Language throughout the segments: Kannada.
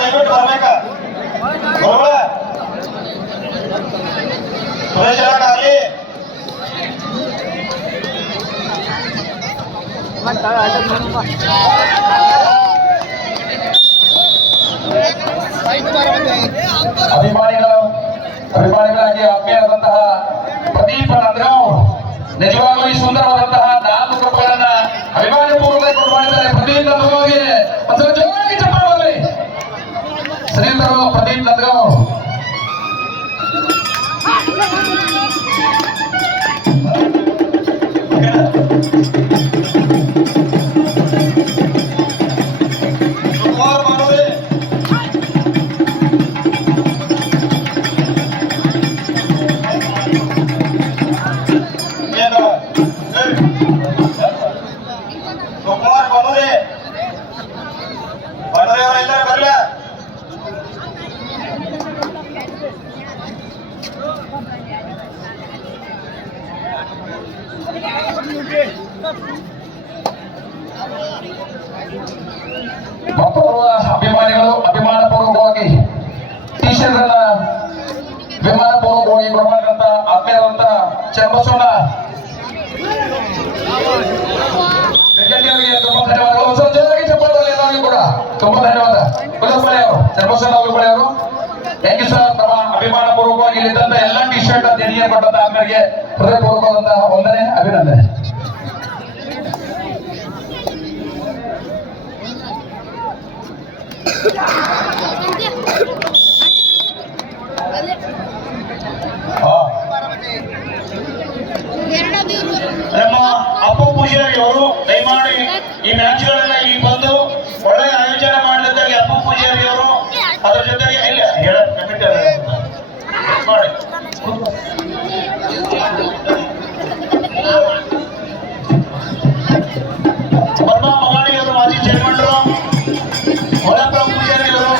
ದಯವಿಟ್ಟು ಬರ್ಬೇಕ ಸುರೇಶ್ ಅಭಿಮಾನಿಗಳಾಗಿ ಆತ್ಮೀಯರಾದಂತಹ ಪ್ರದೀಪ್ ನಂದಗಾಂವ್ ನಿಜವಾಗ್ಲೂ ಈ ಸುಂದರವಾದಂತಹ 4 ರೂಪಾಯಿಗಳನ್ನ ಅಭಿಮಾನಿ ಪೂರ್ವಕವಾಗಿ ಕೊಟ್ಟು ಮಾಡಿದ್ದಾರೆ. ಪ್ರದೀಪ್ ನಂದಗಾಂವ್ಗೆ ಜೋರಾಗಿ ಚಪ್ಪಾಳೆ ಶ್ರೀಧರು ಪ್ರದೀಪ್ ನಂದಗಾಂವ್. ಮತ್ತೋರ್ವ ಅಭಿಮಾನಿಗಳು ಅಭಿಮಾನ ಪೂರ್ವಕವಾಗಿ ಟಿ ಶರ್ಟ್ ವಿಮಾನ ಪೂರ್ವಕವಾಗಿ ಕೊಡಬೇಕಂತ ಆತ್ಮೀಯರಂತ ಚರ್ಮಸೋಣ ತುಂಬಾ ಧನ್ಯವಾದಗಳು. ಜೊತೆಗೆ ಚಪ್ಪಾಳೆ ಎಲ್ಲರಿಗೂ ಕೂಡ ತುಂಬಾ ಧನ್ಯವಾದ. ಹುಲ್ಲಪ್ಪಳ್ಳಿ ಅವರು ಚರ್ಮಸೋಣ ಹುಲ್ಲಪ್ಪಳ್ಳಿ ಅವರು ಥ್ಯಾಂಕ್ ಯು ಸರ್. ತಮ್ಮ ಅಭಿಮಾನ ಪೂರ್ವಕವಾಗಿ ಇಲ್ಲಿದ್ದಂತ ಎಲ್ಲ ಟಿ ಶರ್ಟ್ ದೇಣಿಗೆ ಕೊಟ್ಟಂತ ಆತ್ಮೀಯರಿಗೆ ಹೃದಯಪೂರ್ವಕವಾದಂತಹ ವಂದನೆ ಅಭಿನಂದನೆ. ನಮ್ಮ ಅಪ್ಪು ಪೂಜಾರಿ ಅವರು ದಯಮಾಡಿ ಈ ಮ್ಯಾಚ್ಗಳನ್ನ ಇಲ್ಲಿ ಬಂದು ಒಳ್ಳೆಯ ಆಯೋಜನೆ ಮಾಡಲಿದ್ದಾಗಿ ಅಪ್ಪು ಪೂಜಾರಿ ಅವರು ಅದರ ಜೊತೆಗೆ ಇಲ್ಲ ಮಾಡಿ ಬರ್ಮಾ ಮಗಾಡಿ ಅವರು ಮಾಜಿ ಚೇರ್ಮನ್ರು ಹೊಳಪ್ಪ ಪೂಜಾರಿ ಅವರು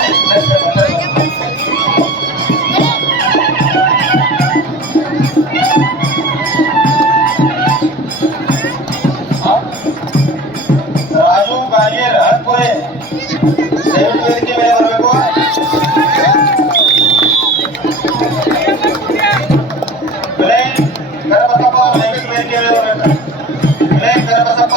ರಾಜು ಗಾಲಿಯರ್ ಹತ್ಪುರೆ ದಯವಿಟ್ಟು ವೇದಿಕೆ ಮೇಲೆ ಬರಬೇಕು. ಕರಬಸಪ್ಪ ದಯವಿಟ್ಟು ವೇದಿಕೆ ಮೇಲೆ ಬರಬೇಕು. ಕರಬಸಪ್ಪ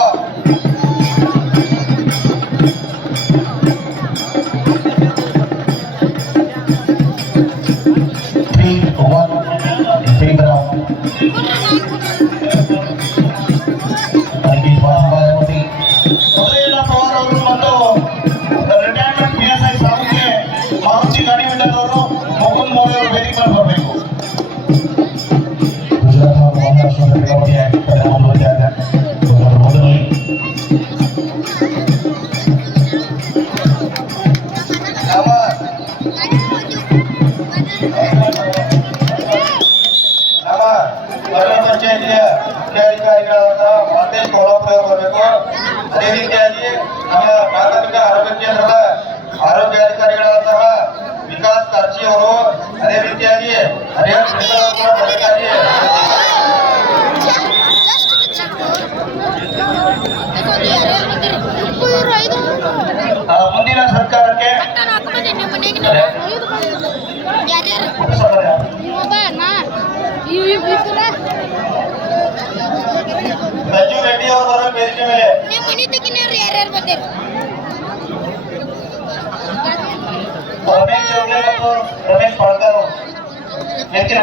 ಪವಾರ್ ಅವರು ಮತ್ತು ರಿಟೈರ್ಮೆಂಟ್ PSI ಸಾಮುಗೆ ಮಾರುತಿ ಗಾಡಿ ಅವರು ಮುಕುಂದ್ ಮೋದಿ ಅವರು ವೇದಿಕೆ ಮೇಲೆ ಬರಬೇಕು. ಪಂಚಾಯತಿಯ ಮುಖ್ಯಾಧಿಕಾರಿಗಳಾದ ಮಾತೇಶ್ ಕೋಲಾಪುರ ಬರಬೇಕು. ಅದೇ ರೀತಿಯಾಗಿ ನಮ್ಮ ಪ್ರಾಥಮಿಕ ಆರೋಗ್ಯ ಕೇಂದ್ರದ ಆರೋಗ್ಯಾಧಿಕಾರಿಗಳಾದಂತಹ ವಿಕಾಸ್ ಕಾರ್ಜಿ ಅವರು, ಅದೇ ರೀತಿಯಾಗಿ ಬರಬೇಕಾಗಿ ಮುಂದಿನ ಸರ್ಕಾರಕ್ಕೆ ಸಂಜು ರೆಡ್ಡಿ ಅವರು ಬರೋ ವೇದಿಕೆ ಮೇಲೆ ರಮೇಶ್ ಜೋಗ್ಲೆ ಮತ್ತು ರಮೇಶ್ ಪಡ್ದಾರ್ ವೇದಿಕೆ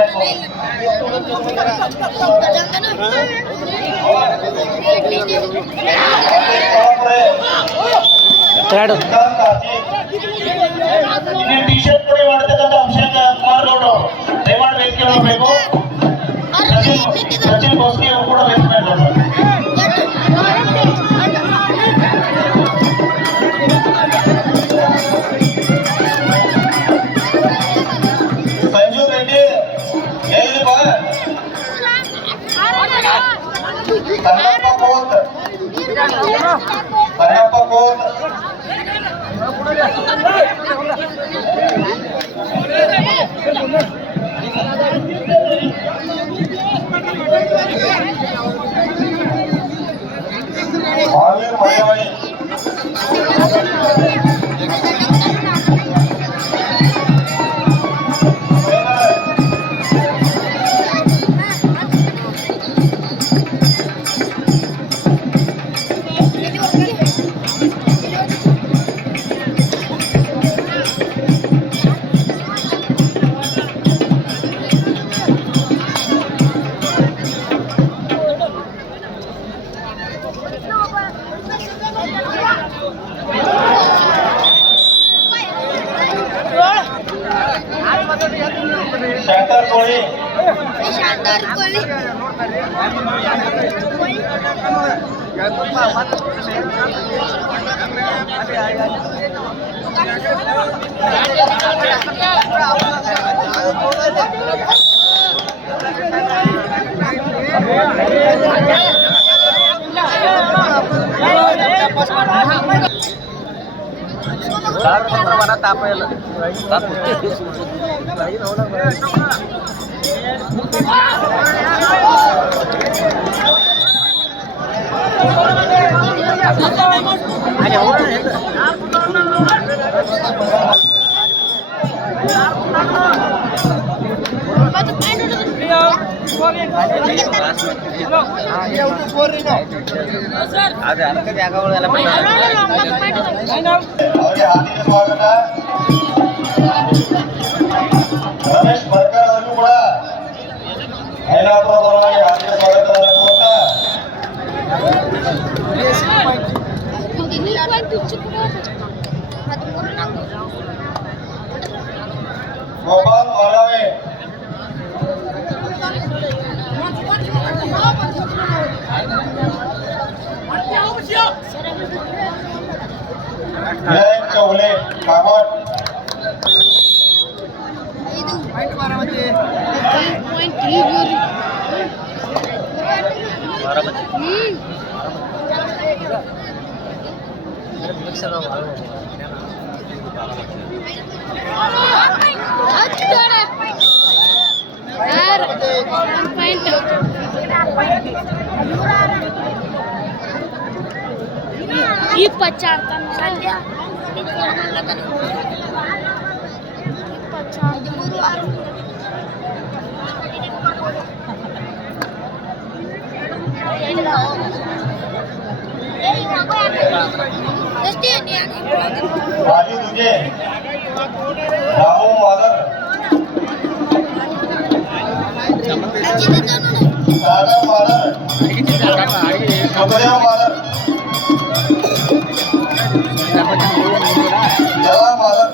ಇನ್ನೇನು ಟಿ ಶರ್ಟ್ ಕೊಡಿ ಮಾಡತಕ್ಕಂಥ ಅಭಿಷೇಕ್ ಕುಮಾರ್ ಗೌಡ್ರು ದಯಮಾಡಿ ವೇದಿಕೆ ಹೋಗಬೇಕು. ಸಚಿನ್ ಬೋಸ್ಗೆ ಅವರು ಕೂಡ ವೇದಿಕೆ ಸಂಜು ರೆಡ್ಡಿ ಎಲ್ಲಿ ಬಾ ಕನ್ನಪ್ಪ ಕೋತ್ ಹಾವೇರಿ ಮನೆವಾಡಿ ಕೋಳಿ शानदार कोहली ಅವರಿಗೆ ಹಾರ್ದಿಕ ಸ್ವಾಗತ. ರಮೇಶ್ ಬರ್ಕರ್ ಅವರಿಗೂ ಕೂಡ ಹೈಲಾಪುರ ಪರವಾಗಿ ಹಾರ್ದಿಕ ಸ್ವಾಗತವನ್ನು ಕೋರ್ತಾ ಗೋಪಾಲ್ ಮಾರಾವೆ विनायक चौले कामत ಈ ಪಚಾರ್ತ ಸದ್ಯ राजू तुझे रामू मादर सागर मादर सुखदेव मादर जला मादर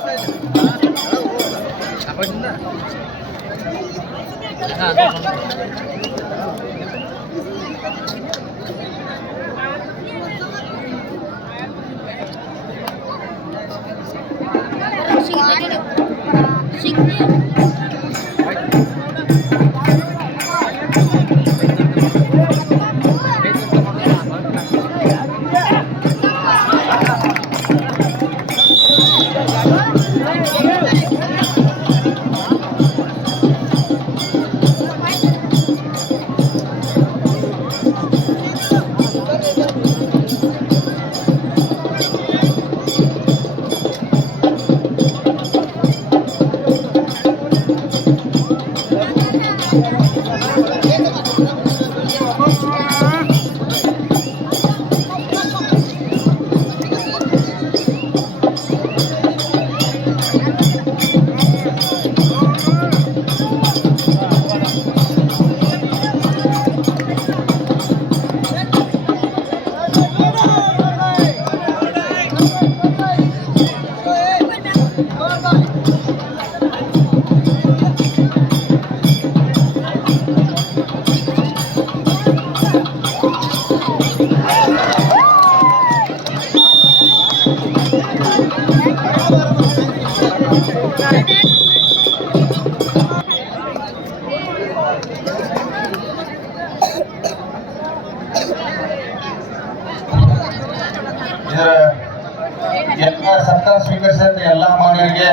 ಎಲ್ಲ ಸತ್ಕಾರ ಸ್ವೀಕರಿಸಿದ ಎಲ್ಲ ಮಾನವರಿಗೆ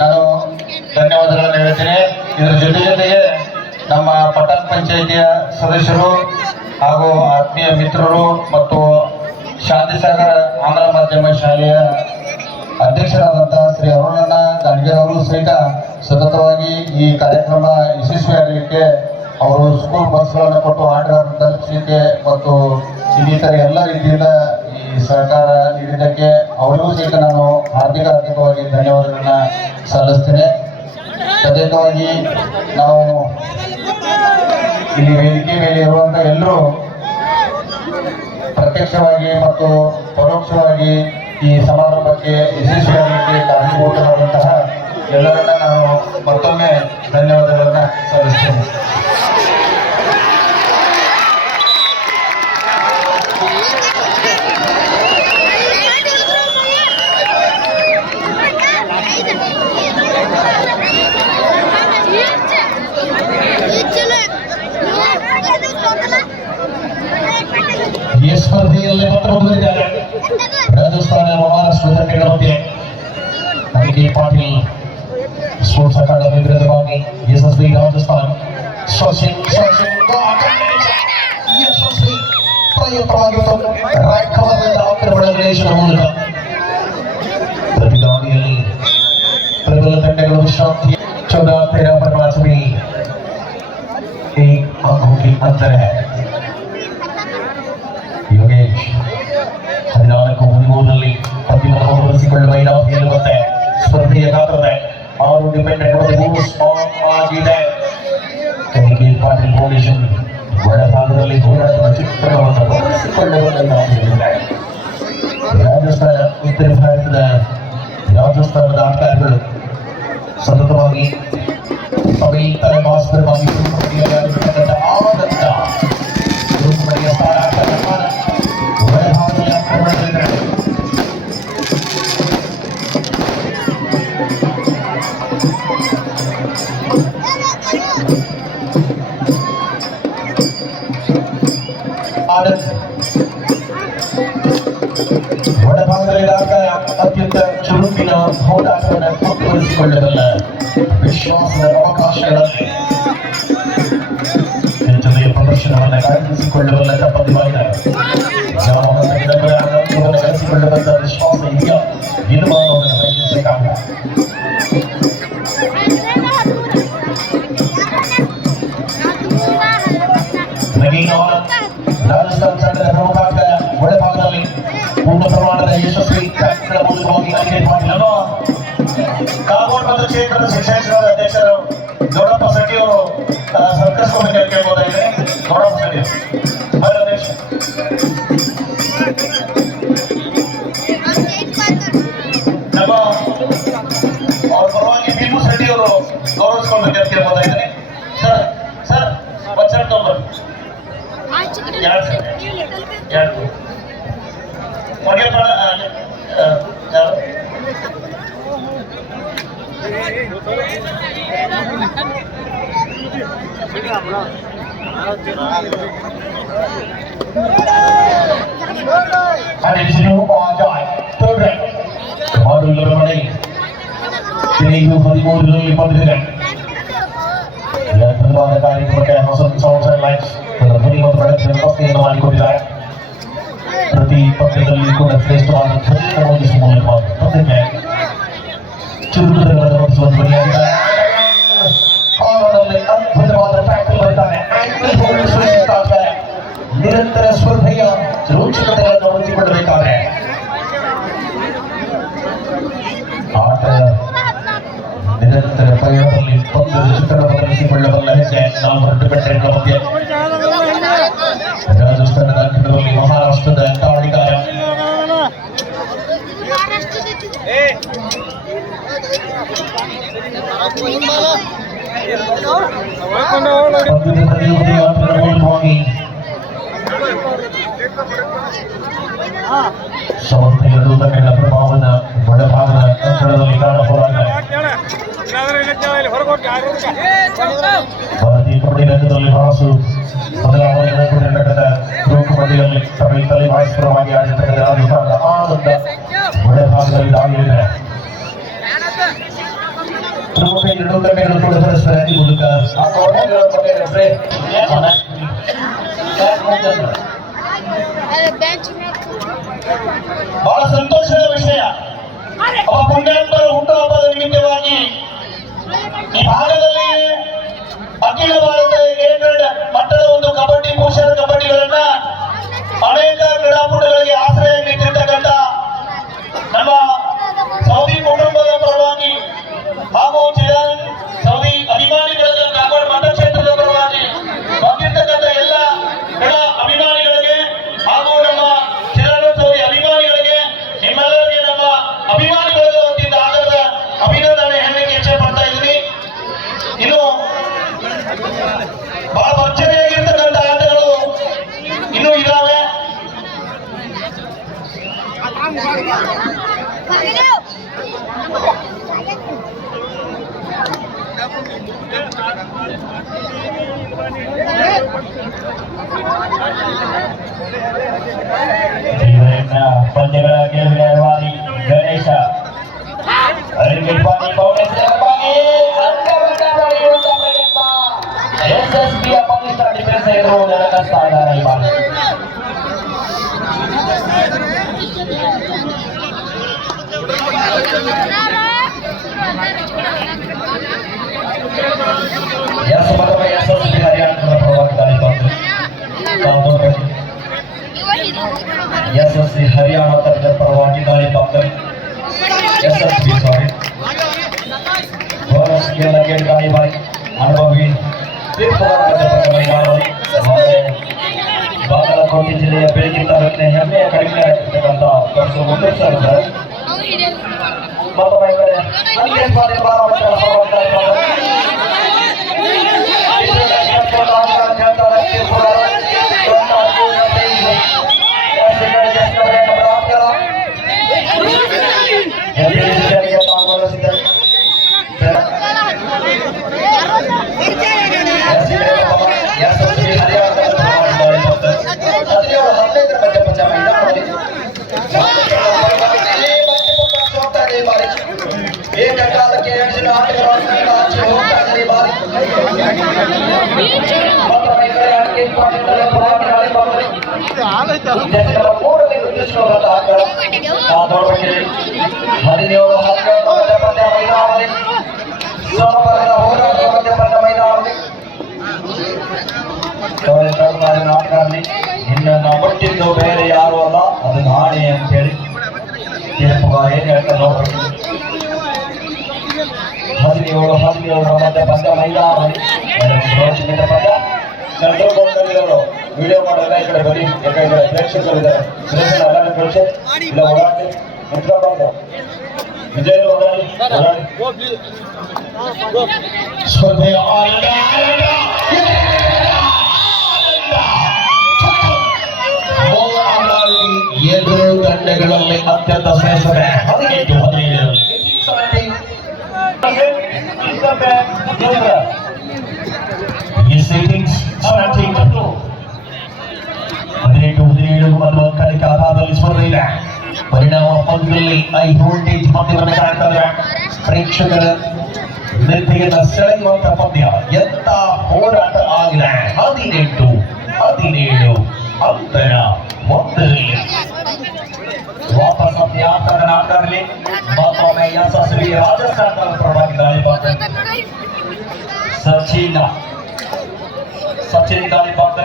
ನಾನು ಧನ್ಯವಾದಗಳನ್ನು ಹೇಳ್ತೀನಿ. ಇದರ ಜೊತೆಗೆ ನಮ್ಮ ಪಟ್ಟಣ ಪಂಚಾಯಿತಿಯ ಸದಸ್ಯರು ಹಾಗೂ ಆತ್ಮೀಯ ಮಿತ್ರರು ಮತ್ತು ಶಾಂತಿಸಾಗರ ಆಂಗ್ಲ ಮಾಧ್ಯಮ ಶಾಲೆಯ ಅಧ್ಯಕ್ಷರಾದಂತಹ ಶ್ರೀ ಅರುಣಣ್ಣ ಗಾಡ್ಗೆ ಅವರು ಸಹಿತ ಸತತವಾಗಿ ಈ ಕಾರ್ಯಕ್ರಮ ಯಶಸ್ವಿಯಾಗಲಿಕ್ಕೆ ಅವರು ಸ್ಕೂಲ್ ಬಸ್ಗಳನ್ನು ಕೊಟ್ಟು ಆಟಗಾರರನ್ನು ತಲುಪಿಸಲಿಕ್ಕೆ ಮತ್ತು ಇನ್ನಿತರ ಎಲ್ಲ ರೀತಿಯಿಂದ ಈ ಸಹಕಾರ ನೀಡಿದ್ದಕ್ಕೆ ಅವರಿಗೂ ಸಹಿತ ನಾನು ಹಾರ್ದಿಕವಾಗಿ ಧನ್ಯವಾದಗಳನ್ನ ಸಲ್ಲಿಸ್ತೇನೆ. ಪ್ರತ್ಯೇಕವಾಗಿ ನಾವು ಇಲ್ಲಿ ವೇದಿಕೆ ಮೇಲೆ ಇರುವಂಥ ಎಲ್ಲರೂ ಪ್ರತ್ಯಕ್ಷವಾಗಿ ಮತ್ತು ಪರೋಕ್ಷವಾಗಿ ಈ ಸಮಾರಂಭಕ್ಕೆ ಯಶಸ್ವಿಯಾಗಲಿಕ್ಕೆ ಕಾರಣೀಭೂತರಾದಂತಹ ಎಲ್ಲರನ್ನ ನಾನು ಮತ್ತೊಮ್ಮೆ ಧನ್ಯವಾದಗಳನ್ನ ಸಲ್ಲಿಸ್ತೇನೆ. ಈ ಸ್ಪರ್ಧೆಯಲ್ಲಿ ಪತ್ರ ಬಂದಿದ್ದಾರೆ ರಾಜಸ್ಥಾನ ಮಹಾರಾಷ್ಟ್ರ ತಂಡಗಳ ಮಧ್ಯೆ ಅನಿಕೆ ಪಾಟೀಲ್ ಸ್ಪೋರ್ಟ್ಸ್ ಅಕಾಡೆಮಿ ವಿರುದ್ಧವಾಗಿ ಯಶಸ್ವಿ ರಾಜಸ್ಥಾನ್ ಯಶಸ್ವಿ ಪ್ರಯತ್ನವಾಗಿತ್ತು ರೈಟ್ ಕವರ್ನಿಂದ ಆಕ್ರಮಣ ಗಣೇಶನ ಮೂಲಕ ಪ್ರತಿದಾಳಿಯಲ್ಲಿ ಪ್ರಬಲ ತಂಡಗಳು ವಿಶ್ರಾಂತಿ 14-13 पर मैच में 1 अंकों की अंतर है. ಯೋಗೇಶ್ 14-13ರಲ್ಲಿ ಪ್ರತಿಭಟನೆ ಬಳಸಿಕೊಳ್ಳುವ ಇಲಾಖೆಯಲ್ಲಿ ಮತ್ತೆ ಸ್ಪರ್ಧೆಯ ಗಾತ್ರದ 6 ಡಿಪೆಂಡೆಂಟ್ ಮೂವ್ಸ್ ಆನ್ ಆಗಿದೆ. ಕನಿಕೆ ಪಾಟೀಲ್ ಫೌಂಡೇಶನ್ ಒಳಭಾಗದಲ್ಲಿ ಹೋರಾಟದ ಚಿತ್ರವನ್ನು ಬಳಸಿಕೊಳ್ಳುವ ಇಲಾಖೆಯಲ್ಲಿದೆ. ಉತ್ತರ ಭಾರತದ ರಾಜಸ್ಥಾನದ ಆಟಗಾರರು ಸತತವಾಗಿ ಪವಿತ್ರ ಭಾಸ್ಕರವಾಗಿ ಆನಂದ ಗುರುಮಡಿಯ ಒಳಭಾಗದಲ್ಲಿ ಆಕ್ರಮಣಗಳಿದ್ದಾರೆ. ಒಳಭಾಗದಲ್ಲಿದ್ದಾಗ ಅತ್ಯಂತ ಚುರುಕಿನ ಹೋರಾಟವನ್ನು ಮುಂದುವರಿಸಿಕೊಳ್ಳಬಲ್ಲ ವಿಶ್ವಾಸದ ಅವಕಾಶಗಳಲ್ಲಿ ಜೊತೆಯ ಪ್ರದರ್ಶನವನ್ನು ಕಾಯ್ದಿರಿಸಿಕೊಳ್ಳಬಲ್ಲ ಪಂದ್ಯವಾಗಿದೆ. ಯಾವ ಹಂತಗಳನ್ನು ಗಳಿಸಿಕೊಳ್ಳಬಲ್ಲ ವಿಶ್ವಾಸ ಇದೆಯಾ ಎನ್ನುವ ಪ್ರಯತ್ನಿಸಬೇಕಾಗಿದೆ. ರಾಜಸ್ಥಾನ ತಂಡದ ಪ್ರಮುಖ ಒಳಭಾಗದಲ್ಲಿ ಪೂರ್ಣ ಪ್ರಮಾಣದ ಯಶಸ್ವಿ ಟ್ಯಾಕ್ಗಳ ಮೂಲಕವಾಗಿ ಅನಿಕೆ ಪಾಟೀಲ್ ಕಾಗೋಡು ಮತ್ತು ಕ್ಷೇತ್ರದ ಶಿಕ್ಷಣ ಸಂಘದ ಅಧ್ಯಕ್ಷರು ಗೌಡಪ್ಪ ಶೆಟ್ಟಿ ಅವರು ಸಂಕರಿಸಿಕೊಂಡು ಕೇಳ್ಬೋದಾಗಿದೆ. ಗೌಡಪ್ಪ ಶೆಟ್ಟಿ ಅಧ್ಯಕ್ಷ ನಮ್ಮ ಅವ್ರ ಪರವಾಗಿ ಭೀಮು ಶೆಟ್ಟಿ ಅವರು ಗೌರವಿಸಿಕೊಂಡು ಕೇಳ್ಬೋದಾಗಿದೆ. ಸರ್ ಸರ್ ಒಂದು ಸರ್ ತೊಂಬರ್ ಎರಡು ಹೊಗೆ ಪಡ ಯಾರು And it's new on Jai. Third round. Modul Ramani. Telugu 13ರಲ್ಲಿ ಬಂದಿದೆ. ಪ್ರಧಾನ ಕಾರ್ಯಕ್ರಮಕ್ಕೆ ಹೊಸ ಸೌಂಡ್ಸ್ ಅಂಡ್ ಲೈಟ್ಸ್ ಧ್ವನಿ ಮತ್ತು ಬೆಳಕಿನ ವ್ಯವಸ್ಥೆಯನ್ನು ಮಾಡಿಕೊಂಡಿದ್ದಾರೆ. ಪ್ರತಿ ಪಂದ್ಯದಲ್ಲಿ ಕೂಡ ಶ್ರೇಷ್ಠವಾದ ಧ್ವನಿಯನ್ನು ಒದಗಿಸುವ ಮೂಲಕ ಪಂದ್ಯಕ್ಕೆ ಚುರುಕುಗಳನ್ನು ಒದಗಿಸುವ ಧ್ವನಿಯಾಗಿದ್ದಾರೆ. ಅದ್ಭುತವಾದ ಟ್ಯಾಕಲ್ ಬರುತ್ತಾನೆ. ನಿರಂತರ ಸ್ಪರ್ಧೆಯ ರೋಚಕತೆಗಳನ್ನು ಒದಗಿಸಿಕೊಳ್ಳಬೇಕಾದ್ರೆ ಆಟ ನಿರಂತರ ಪ್ರಯಾಣದಲ್ಲಿ ಪಂದ್ಯದ ಚಿತ್ರಣ ಬದಲಿಸಿಕೊಳ್ಳಬಲ್ಲ ಹೆಜ್ಜೆ 4 ಡಿಪೆಂಡೆಂಟ್ಗಳ ಮಧ್ಯೆ ರಾಜಸ್ಥಾನದ ಅಂಕಣದಲ್ಲಿ ಮಹಾರಾಷ್ಟ್ರದ ದಾಳಿಗಾರ ಪಂದ್ಯದ ಪ್ರತಿಯೊಂದೇ ಆಟಗಳ ಮೂಲಕವಾಗಿ ಸಮಸ್ತ 2 ತಂಡಗಳ ಪ್ರಭಾವದ ಒಳಭಾಗದ ಅಂಕಣದಲ್ಲಿ ಕಾಣಬಹುದಾಗಿದೆ. ಭಾರತೀಯ ಕಬಡ್ಡಿ ರಂಗದಲ್ಲಿ ಬಹಳಷ್ಟು ಬದಲಾವಣೆ ನಡೆದ ಪ್ರೊ ಕಬಡ್ಡಿಯಲ್ಲಿ ತಲೆ ವಾಯಿಸ್ಪರವಾಗಿ ಆಡಿರ್ತಕ್ಕಂಥ ರಾಜಸ್ಥಾನದ ಆನಂದ ಒಳಭಾಗದಲ್ಲಿ ದಾಳಿಯಿದೆ. ಪ್ರಮುಖ 2 ತಂಡಗಳು ಕೂಡ ಪರಸ್ಪರ ಈ ಮೂಲಕ ಬಹಳ ಸಂತೋಷದ ವಿಷಯ. ಒಬ್ಬ ಪುಣ್ಯಾತ್ಮರ ಹುಟ್ಟುಹಬ್ಬದ ನಿಮಿತ್ತವಾಗಿ ಈ ಭಾಗದಲ್ಲಿ ಅಖಿಲ ಭಾರತ A-ಗ್ರೇಡ್ ಮಟ್ಟದ ಒಂದು ಕಬಡ್ಡಿ ಪುರುಷರ ಕಬಡ್ಡಿಗಳನ್ನ ಅನೇಕ ಕ್ರೀಡಾಪಟುಗಳಿಗೆ ಆಶ್ರಯ ನೀಡಿರ್ತಕ್ಕಂಥ ನಮ್ಮ ಸೌದಿ ಕುಟುಂಬದ ಪರವಾಗಿ ಹಾಗೂ ಸೌದಿ ಅಭಿಮಾನಿಗಳ ಕಾಗೋಡು ಮತಕ್ಷೇತ್ರದ ಪರವಾಗಿ ಬಂದಿರ್ತಕ್ಕಂಥ ಎಲ್ಲ ಕ್ರೀಡಾ ಅಭಿಮಾನಿಗಳಿಗೆ ಹಾಗೂ ನಮ್ಮ ಸೌದಿ ಅಭಿಮಾನಿಗಳಿಗೆ ನಿಮ್ಮೆಲ್ಲರಿಗೆ ನಮ್ಮ ಅಭಿಮಾನಿಗಳ ವತಿಯಿಂದ ಆಧಾರದ ಅಭಿನಂದನೆ ಹೇಳಲಿಕ್ಕೆ ಇಚ್ಛೆ ಪಡ್ತಾ ಇದ್ದೀನಿ. ಗೆದ್ದು ನೆಲಕಸ್ತಾ ಇದ್ದಾರೆ ಈ ಬಾರಿ. ಹರಿಯಾಣದ ಪರವಾಗಿ ದಾಳಿ ಬಂತು. SSC ಹರಿಯಾಣ ತಂಡದ ಪರವಾಗಿ ದಾಳಿ ಬಂತು. SSB ಸಾರಿ ದಾಳಿ ಬಾರಿ ಅನುಭವಿ ಬಾಗಲಕೋಟೆ ಜಿಲ್ಲೆಯ ಬೆಳಗಿನ ತಾಲೂಕಿನ ಹೆಮ್ಮೆಯ ಕಡಿಮೆ ಆಗಿರ್ತಕ್ಕಂಥ ವರ್ಷ 1 ಸಾವಿರ ಮತ್ತೊಮ್ಮೆ ಕಡೆ ಅಂಕೇಶ್ ಪಾಟೀಲ್ ಬಾರಾಮತಿಗಳ ಪರವಾಗಿ ದಾಳಿ ಬಂತು. ಏಕಕಾಲಕ್ಕೆ 2 ಜನ ಆಟಗಾರರು ಆಚೆ ಹೋಗ್ತಾ ಇದ್ದಾರೆ ಈ ಬಾರಿ. ಮತ್ತೊಮ್ಮೆ ಈ ಕಡೆ ಅಂಕೇಶ್ ಪಾಟೀಲ್ ಪರವಾಗಿ ದಾಳಿ ಬಂತು. ಮೂರನೇ ಗುರುತಿಸಿಕೊಂಡಂತ ಆಟಗಾರ ನೋಡಬೇಕಿದೆ 17-12 ಪಂದ್ಯ ಮೈದಾನದಲ್ಲಿ ಸೋಮವಾರದ ಹೋರಾಟದ ಪಂದ್ಯ ಮೈದಾನದಲ್ಲಿ ತಮಿಳುನಾಡಿನ ಆಟಗಾರರಲ್ಲಿ ನಿನ್ನನ್ನು ಮುಟ್ಟಿದ್ದು ಬೇರೆ ಯಾರು ಅಲ್ಲ ಅದು ನಾನೇ ಅಂತೇಳಿ ತೀರ್ಪುಗಾರ ಏನ್ ಹೇಳ್ತಾರೆ ನೋಡಬೇಕಿದೆ. 17-12 ಮಧ್ಯ ಪಂದ್ಯ ಮೈದಾನದಲ್ಲಿ ರೋಚಕ ಪಂದ್ಯ. ಕಂಟ್ರೋಲ್ ಬೋರ್ಡ್ನಲ್ಲಿರೋರು ವಿಡಿಯೋ ಮಾಡೋಲ್ಲ ಈ ಕಡೆ ಬನ್ನಿ, ಯಾಕಂದ್ರೆ ಪ್ರೇಕ್ಷಕರು ಇದ್ದಾರೆ. ಎಲ್ಲರೂ ಕಳಿಸಿ ಇಲ್ಲ ಓಡಾಡಿ ನಿಂತ್ಕೊಂಡು ವಿಜಯ್ ಓಡಾಡಿ ಸ್ಪರ್ಧೆಯ ಎದುರು ತಂಡಗಳಲ್ಲಿ ಅತ್ಯಂತ ಶ್ರೇಷ್ಠತೆ 17-17 ಮತ್ತು ಅಂಕಣಿಕ ಆಧಾರದಲ್ಲಿ ಸ್ಪರ್ಧೆ ಇದೆ. ಪರಿಣಾಮ ಪಂದ್ಯದಲ್ಲಿ ಹೈ ವೋಲ್ಟೇಜ್ ಪಂದ್ಯವನ್ನು ಕಾಣ್ತಾರೆ. ಪ್ರೇಕ್ಷಕರ ನಿರ್ಭಯದ ಸೆಳೆಯುವಂತ ಪಂದ್ಯ ಎಂತ ಹೋರಾಟ ಆಗಿದೆ. 18-17 ಅಂತರ 1ರಲ್ಲಿ ವಾಪಸ್ ಆಟಗಾರರಲ್ಲಿ ಮತ್ತೊಮ್ಮೆ ಯಶಸ್ವಿ ರಾಜಸ್ಥಾನದ ಪರವಾಗಿ ದಾಳಿ ಬಂತು. ಸಚಿನ್ ದಾಳಿ ಬಂತು.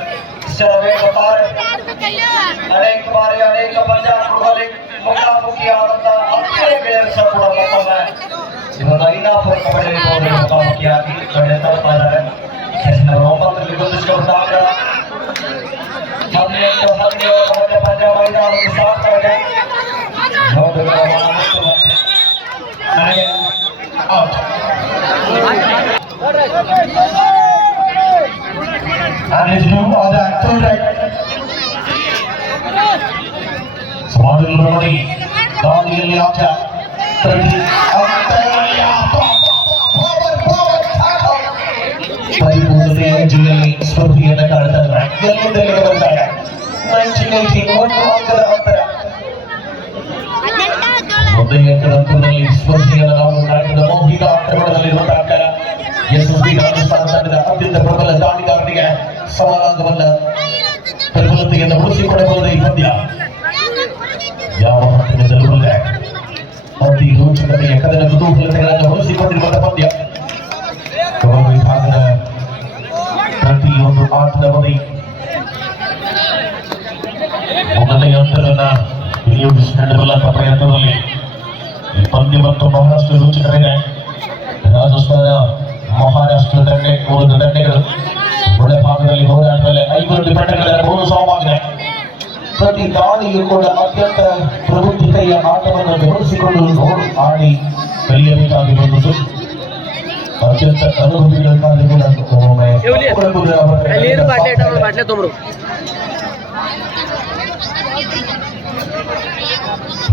ಅನೇಕ ಬಾರಿ ಅನೇಕ ಪಂದ್ಯಾಟಗಳಲ್ಲಿ ಮುಖಾಮುಖಿಯಾದಂತಹ ಅತ್ಯಂತ ಕೂಡ ಮತ್ತೊಮ್ಮೆ ಇವತ್ತು ಐನಾಪುರ ಕಬಡ್ಡಿ ಮುಖಾಮುಖಿಯಾಗಿ ಕಡೆ ತರ್ತಾ ಇದ್ದಾರೆ. 9ರಲ್ಲಿ ಗುರುತಿಸಿಕೊಂಡ ಆಟಗಾರ 18-17 ಪಂದ್ಯ ಮೈದಾನದಲ್ಲಿ ಸಾಗ್ತಾ ಇದೆ. And his view of that project. ಸಮಾಜದಲ್ಲಿ ನೋಡಿ ದಾಳಿಯಲ್ಲಿ ಆಟ ಪರಿಪೂರ್ಣತೆಯ ಜಿಲ್ಲೆಯಲ್ಲಿ ಸ್ಪರ್ಧೆಯನ್ನು ಕಾಣ್ತಾ ಇದ್ದಾರೆ. 1981 ಅಂಕದ ಅಂತರ. ಒಂದೇ ಅಂಕದ ಅಂತರದಲ್ಲಿ ಸ್ಪರ್ಧೆಯನ್ನು ನಾವು ನಾಟಕದ ಮೌಖಿಕ ಆಟಗಾರರಲ್ಲಿರುವಂತಹ ಅಂಕರ SSB ರಾಜಸ್ಥಾನ ತಂಡದ ಅತ್ಯಂತ ಪ್ರಬಲ ದಾಳಿಗಾರನಿಗೆ ಸವಾಲಾಗಬಲ್ಲ ಪ್ರಬಲತೆಯನ್ನು ಉಳಿಸಿಕೊಳ್ಳಬಹುದೇ ಈ ಪಂದ್ಯ. ಯಾವ ಹಂತದಲ್ಲೂ ಅತಿ ರೋಚಕತೆಯ ಕದನ ಕುತೂಹಲತೆಗಳನ್ನು ಉಳಿಸಿಕೊಂಡಿರುವಂತಹ ಪಂದ್ಯ. ಕಬಡ್ಡಿ ವಿಭಾಗದ ಪ್ರತಿಯೊಂದು ಆಟದ ಬದಿ ಮೊದಲನೇ ಅಂತರನ್ನ ನಿಯೋಜಿಸಿಕೊಳ್ಳುವಂತಹ ಪ್ರಯತ್ನದಲ್ಲಿ ಈ ಪಂದ್ಯ ಮತ್ತು ಬಹಳಷ್ಟು ರುಚಿಕರಿದೆ. ರಾಜಸ್ಥಾನ ಮಹಾರಾಷ್ಟ್ರ ತಂಡ 3 ತಂಡಗಳು ಒಳ್ಳೆ ಭಾಗದಲ್ಲಿ ಹೋರಾಟದಲ್ಲಿ 5 ಡಿಫೆಂಡರ್ಗಳ ಗೋಲು ಸಾವಾಗಿದೆ. ಪ್ರತಿ ದಾಳಿಯೂ ಕೂಡ ಅತ್ಯಂತ ಪ್ರಬುದ್ಧತೆಯ ಆಟವನ್ನು ಬೆಳೆಸಿಕೊಂಡು ಆಡಿ ಕಲಿಯಬೇಕಾಗಿರುವುದು ಅತ್ಯಂತ ಅನುಭವಿಗಳಾಗಿ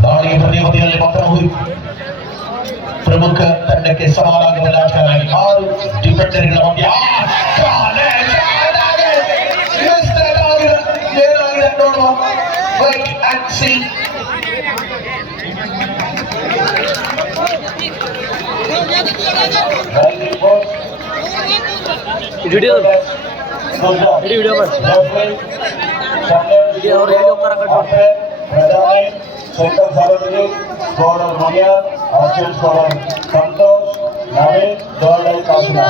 ದಾಳಿಯ ಪ್ರತಿಬದಿಯಲ್ಲಿ ಮಕ್ಕಳು ಪ್ರಮುಖ ತಂಡಕ್ಕೆ ಸವಾಲಾಗಬಲ್ಲ ಆಟಗಾರರಾಗಿ 6 ಡಿಫೆಂಡರ್ಗಳ ಮಧ್ಯ ಏನಾಗಿದೆ ನೋಡುವ. Wait and see. प्रधानी शंकर सार्वजनिक गौरव मनिया अर्जुन गौरव संतोष नवीन गौरव कासना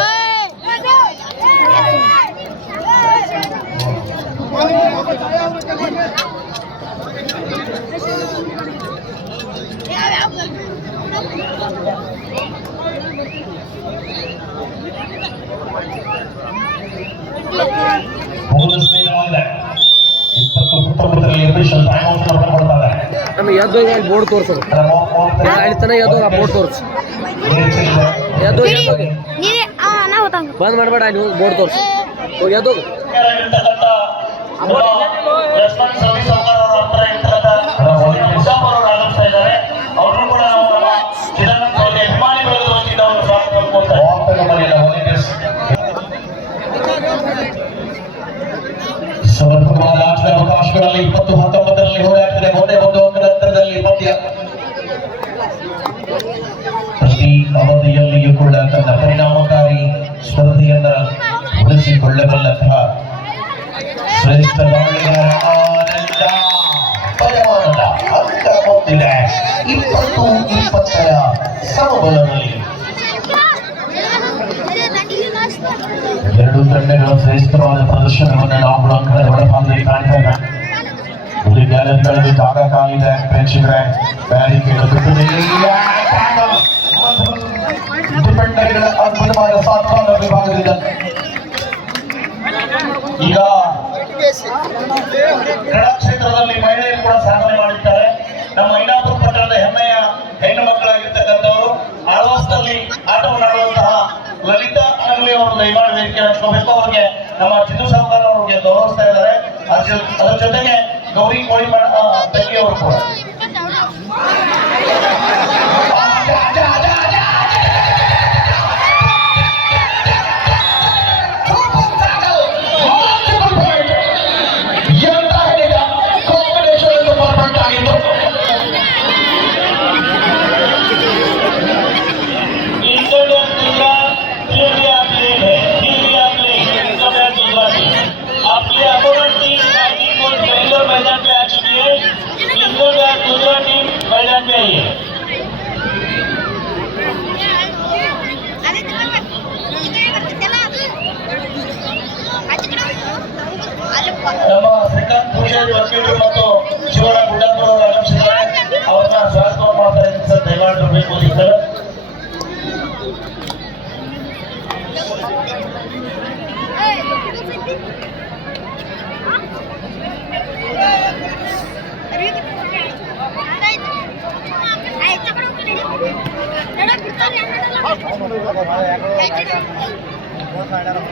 ನಮಗೆ ಯಾವ್ದು ಬೋರ್ಡ್ ತೋರಿಸೋದು ಅಲ್ಲಿ ತನಕ ಯಾವ್ದು ಆ ಬೋರ್ಡ್ ತೋರಿಸಿ ಯಾವ್ದು ಬಂದ್ ಮಾಡಬೇಡ ನೀವು ಬೋರ್ಡ್ ತೋರಿಸಿ ಹೋಗಿ ಯಾವ್ದು ಸಮರ್ಪಕವಾದ ಆಟದ ಅವಕಾಶಗಳಲ್ಲಿ 20-19ರಲ್ಲಿ ಹೋರಾಟದ ಒಂದೇ ಒಂದು ಅಂಕದ ಅಂತರದಲ್ಲಿ ಪಂದ್ಯ. ಪ್ರತಿ ಅವಧಿಯಲ್ಲಿಯೂ ಕೂಡ ತನ್ನ ಪರಿಣಾಮಕಾರಿ ಸ್ಪರ್ಧೆಯನ್ನ ಉಳಿಸಿಕೊಳ್ಳಬಲ್ಲಂತಹ ಶ್ರೇಷ್ಠ ದಾಳಿಗಾರ ಆನಂದ ಪರಮಾನಂದ ಅಂಕ ಹೊಂದಿದೆ 20-20ರ ಸಮಬಲದಲ್ಲಿ. ಎರಡೂ ತಂಡಗಳ ಶ್ರೇಷ್ಠವಾದ ಪ್ರದರ್ಶನವನ್ನು ನಾವು ಅಂಕದ ಒಳಭಾಗದಲ್ಲಿ ಕಾಣ್ತಾ ಇದ್ದಾರೆ. ವಿದ್ಯಾಲಯಗಳಲ್ಲಿ ಜಾಗ ಕಾಲಿದೆ, ಪ್ರೇಕ್ಷಕರೇ ಬ್ಯಾರಿಕೇಡ್ ಡಿಫೆಂಡರ್ಗಳ ಅದ್ಭುತವಾದ ಸಾತ್ವಾದ ವಿಭಾಗದಿಂದ ಈಗ ಕ್ರೀಡಾ ಕ್ಷೇತ್ರದಲ್ಲಿ ಮಹಿಳೆಯರು ಕೂಡ ಸಾಧನೆ ಮಾಡಿದ್ದಾರೆ. ನಮ್ಮ ಐನಾಪುರ ಪಟ್ಟಣದ ಹೆಮ್ಮೆಯ ಹೆಣ್ಣು ಮಕ್ಕಳಾಗಿರ್ತಕ್ಕಂಥವರು ಆಳ್ವಾಸ್ನಲ್ಲಿ ಆಟವನ್ನು ಆಡುವಂತಹ ಲಲಿತಾ ಅಂಗ್ಲಿ ಅವರು ದಯಮಾಡಿ ವೇದಿಕೆ ಹಂಚ್ಕೋಬೇಕು. ಅವರಿಗೆ ನಮ್ಮ ಚಿದ್ದು ಸಾವುಕಾರ ಅವರಿಗೆ ಗೌರವಿಸ್ತಾ ಇದ್ದಾರೆ. ಅದರ ಜೊತೆಗೆ ಗೌರಿ ಕೋಳಿ ತಂಗಿ ಅವರು ಕೂಡ ನಮ್ಮ ಶ್ರೀಕಾಂತ್ ಪೂಜಾರಿ ವಕೀಲರು ಮತ್ತು ಶಿವಣ್ಣ ಗುಡ್ಡಾಪುರ ಅವರು ಆಗಮಿಸಿದ್ದಾರೆ. ಅವ್ರನ್ನ ಸ್ವಾಗತ ಮಾಡ್ತಾ ಇದ್ದೀನಿ ಸರ್, ದಯಮಾಡಿ ಬರಬೇಕು ಅಂತ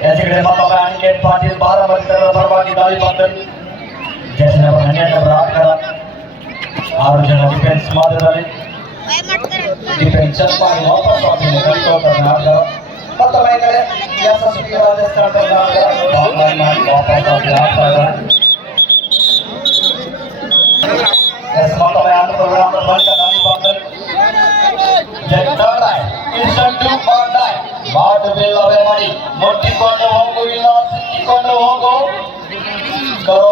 ऐसे कड़े मौका अनिकेत पाटिल 12 बंदर परवागी दाली बंदर जैसे नंबर 12 नंबर 8 करा 6 जन डिफेंस मादरली डिफेंस पाई वापस आते हैं तो करना करो पता मैं करे यशस्वी राजस्थान करना बागवान मान वापस आते हैं ऐसे मौका में आने प्रोग्राम में बंद दाली बंदर जगदार है इंस्टेंट बंद है बात बेलवे ಮಾಡಿ ಮುಟ್ಟಿಕೊಂಡು ಹೋಗು ಇಲ್ಲ ಸಿಕ್ಕಿಕೊಂಡು ಹೋಗು ಕರೋ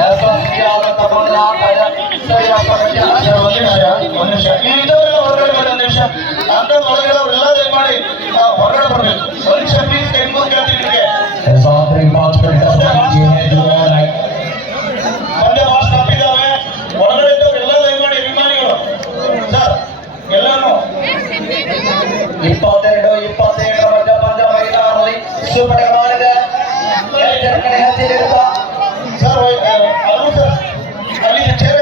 ಯಶಸ್ವಿಯಾದ ತಗೊಂಡ ಆಟ ಸರಿಯಾದ ಒಂದು ನಿಮಿಷ ಇದೆಲ್ಲ ಹೊರಗಡೆ ಬರೋ ನಿಮಿಷ ಅಂತ ಹೊರಗಡೆ ಎಲ್ಲ ದಯಮಾಡಿ ಹೊರಗಡೆ ಬರಬೇಕು. ಒಂದು ನಿಮಿಷ ಪ್ಲೀಸ್ ಕೈಗೂ ಕೇಳ್ತೀನಿ ನಿಮಗೆ ಸಾತ್ರಿ 5 ಮಿನಿಟ್ ಪಂದ್ಯ ಮಾಸ್ ತಪ್ಪಿದ್ದಾವೆ. ಹೊರಗಡೆ ಎಲ್ಲ ದಯಮಾಡಿ ಅಭಿಮಾನಿಗಳು ಸರ್ ಎಲ್ಲಾನು 22-27 ಮಧ್ಯ ಪಂದ್ಯ ಮೈದಾನದಲ್ಲಿ ಸೂಪರ್ ಮಾಡಿದೆ. ಕಡೆ ಹತ್ತಿರ ಸರ್ ಅದು ಸರ್ ಅಲ್ಲಿ ಚೇರ್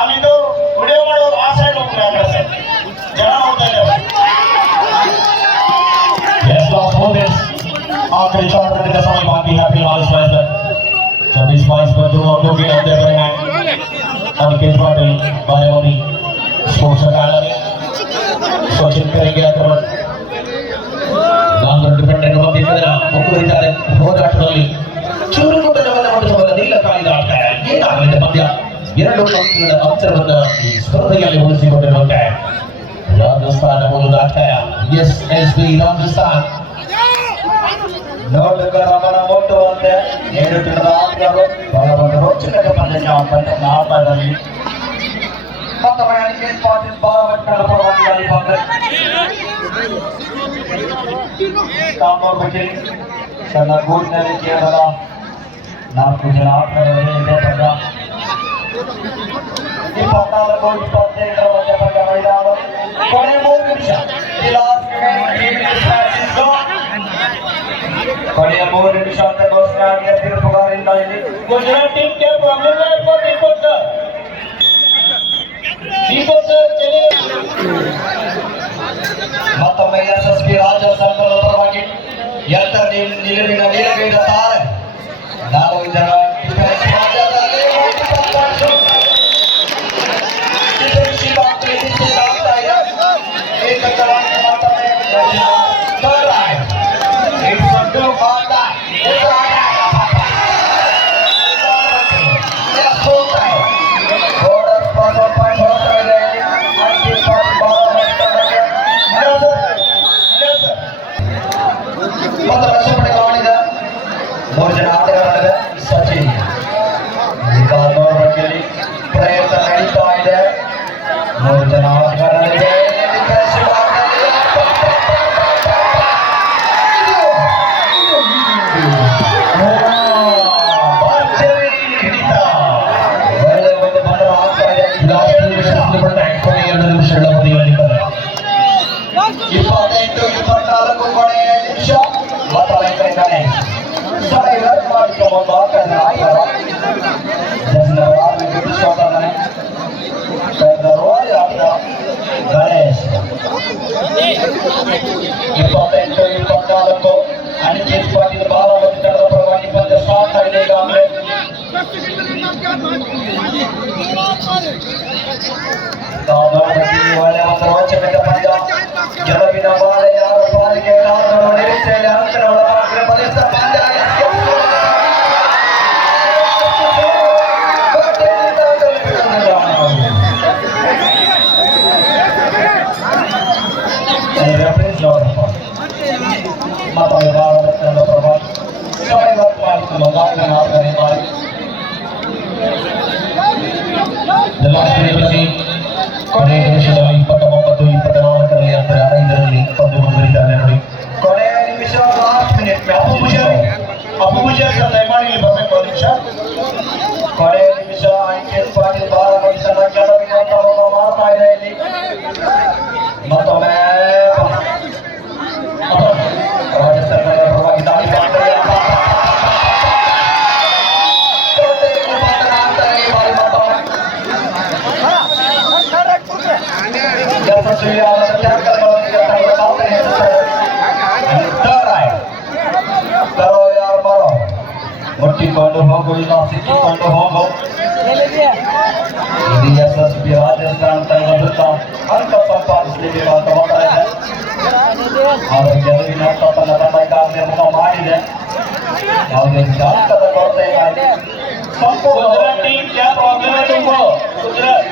ಅಲ್ಲಿದ್ದು ವಿಡಿಯೋ ಮಾಡೋರು ಆ ಸೈಡ್ ಹೋಗ್ತಾರೆ ಸರ್, ಜನ ನೋಡ್ತಾ ಇದ್ದಾರೆ. आखिरी 4 मिनट का समय बाकी है फिलहाल इस मैच में 24-22 पर 2 अंकों की अंतर है। अनिकेत पाटील बारावरी स्पोर्ट्स अकादमी सचिन करेंगे आक्रमण लांगर डिफेंडर ಬಂದಿದ್ದಾರೆ ಮುಕ್ಕುರಿದ್ದಾರೆ ಹೋರಾಟದಲ್ಲಿ ಚೂರುಗುಡ್ಡದ ಮಟ್ಟದ ನೀಲಕಾಯಿದ ಆಟ ಏನಾಗಲಿದೆ ಪಂದ್ಯ ಎರಡು ಅಂಕಗಳ ಅಂತರವನ್ನು ಈ ಸ್ಪರ್ಧೆಯಲ್ಲಿ ಉಳಿಸಿಕೊಂಡಿರುವಂತೆ ರಾಜಸ್ಥಾನ ಮೂಲದ ಎಸ್ಎಸ್ಬಿ ರಾಜಸ್ಥಾನ್ ನೋಡುಗ ರಮಣ ಮುಟ್ಟುವಂತೆ 7 ದಿನದ ಆಟಗಾರರು ಬಲವಾದ ರೋಚಕ ಪಂದ್ಯ ಆಟದಲ್ಲಿ ಮತ್ತೊಮ್ಮೆ ಅನಿಕೇತ್ ಪಾಟೀಲ್ ಬಾರವಟ್ಟರ ಪರವಾಗಿ ಕಾಮರ್ ಬಗ್ಗೆ ತನ್ನ ಗೂಡಿನಲ್ಲಿ ಕೇವಲ 4 ಜನ ಆಟಗಾರರು ಇದೆ ಪಂದ್ಯ 24-25 ಮಧ್ಯ ಪಂದ್ಯ ಮೈದಾನ ಕೊನೆ 3 ನಿಮಿಷ ಕೊನೆಯ 3 ನಿಮಿಷ ಅಂತ ಘೋಷಣೆ ಆಗಿದೆ ತೀರ್ಪುಗಾರರಿಂದ ಇಲ್ಲಿ ಗುಜರಾತ್ ಟೀಮ್ के प्रॉब्लम है को दीपक सर चलिए ಮತ್ತೊಮ್ಮೆ ಎಸ್ಎಸ್ಬಿ ರಾಜಸ್ಥಾನ ಪರವಾಗಿ ಎತ್ತರ ನಿಲುವಿನ ನೀಲಗೈದ ತಾರೆ 4 ಜನ ಡಿಫೆನ್ಸ್ ರಾಜ್ಯದಲ್ಲಿ ಮೂರು ಜನ ಆಟಗಾರರ ಸಚಿನ್ ನೋಡಬೇಕಲ್ಲಿ ಪ್ರಯತ್ನ ನಡೀತಾ ಇದೆ 3 ಜನ ಆಟಗಾರರಿದೆ ಗಣೇಶ್ 28-24 ಅನಿಕೇತ್ ಪಾಟೀಲ್ ಬಾಲವಟ್ಟರ ಪರವಾಗಿ ಪಂದ್ಯ ಸ್ಟಾರ್ಟ್ ಆಗಿದೆ ಈಗಾಗಲೇ ಒಳ್ಳೆಯ ಒಂದು ರೋಚಕ ಪಂದ್ಯ ಗೆಲುವಿನ ಬಾಲ ಯಾರ ಪಾಲಿಗೆ ಕಾದು ನಿರೀಕ್ಷೆಯಲ್ಲಿ ಅಂತರ ಒಳಭಾಗದಲ್ಲಿ ಬಲಿಷ್ಠ ಪಂದ್ಯ ಮತ್ತೊಮ್ಮೆ ಬಾಲವಟ್ಟರ ಪರವಾಗಿ ಕೊನೆಯ ನಿಮಿಷದಲ್ಲಿ 29-24ರಲ್ಲಿ ಅಂತರ 5ರಲ್ಲಿ ಪಂದ್ಯ ಮುಂದುವರಿತಾರೆ ನೋಡಿ ಕೊನೆಯ ನಿಮಿಷ ಲಾಸ್ಟ್ ಮಿನಿಟ್ ಅಪುಜರ್ ಸರ್ ದಯಮಾಡಿ ಇಲ್ಲಿ ಬರಬೇಕು ನಿಮಿಷ ಕೊನೆಯ ನಿಮಿಷ ಅನಿಕೇತ್ ಪಾಟೀಲ್ ಬಾಲವಟ್ಟರ ಗೆಲುವಿನ ಅಂತರವನ್ನು ಮಾಡ್ತಾ ಇದೆ ಇಲ್ಲಿ ಮತ್ತೊಮ್ಮೆ ರಾಜಸ್ಥಾನ ಪರವಾಗಿ ದಾಳಿ ಮುಟ್ಟಿಕೊಂಡು ಹೋಗು ಇಲ್ಲ ಸಿಕ್ಕಿಕೊಂಡು ಹೋಗು ಎಸ್ಎಸ್ಬಿ ರಾಜಸ್ಥಾನ ತಂಡ ವಿರುದ್ಧ ಅಂಕ ಸಂಪಾದಿಸಲಿಕ್ಕೆ ತಗೋತಾ ಇದೆ ಆದರೆ ಗೆಲುವಿನ ತನ್ನ ತಂಡ ಈಗಾಗಲೇ ಮುಖ ಮಾಡಿದೆ ಯಾವುದೇ ಅಂಕದ ಕೊರತೆ ಇದೆ ಸಂಪೂರ್ಣ ಟೀಮ್ क्या प्रॉब्लम है तुमको गुजरात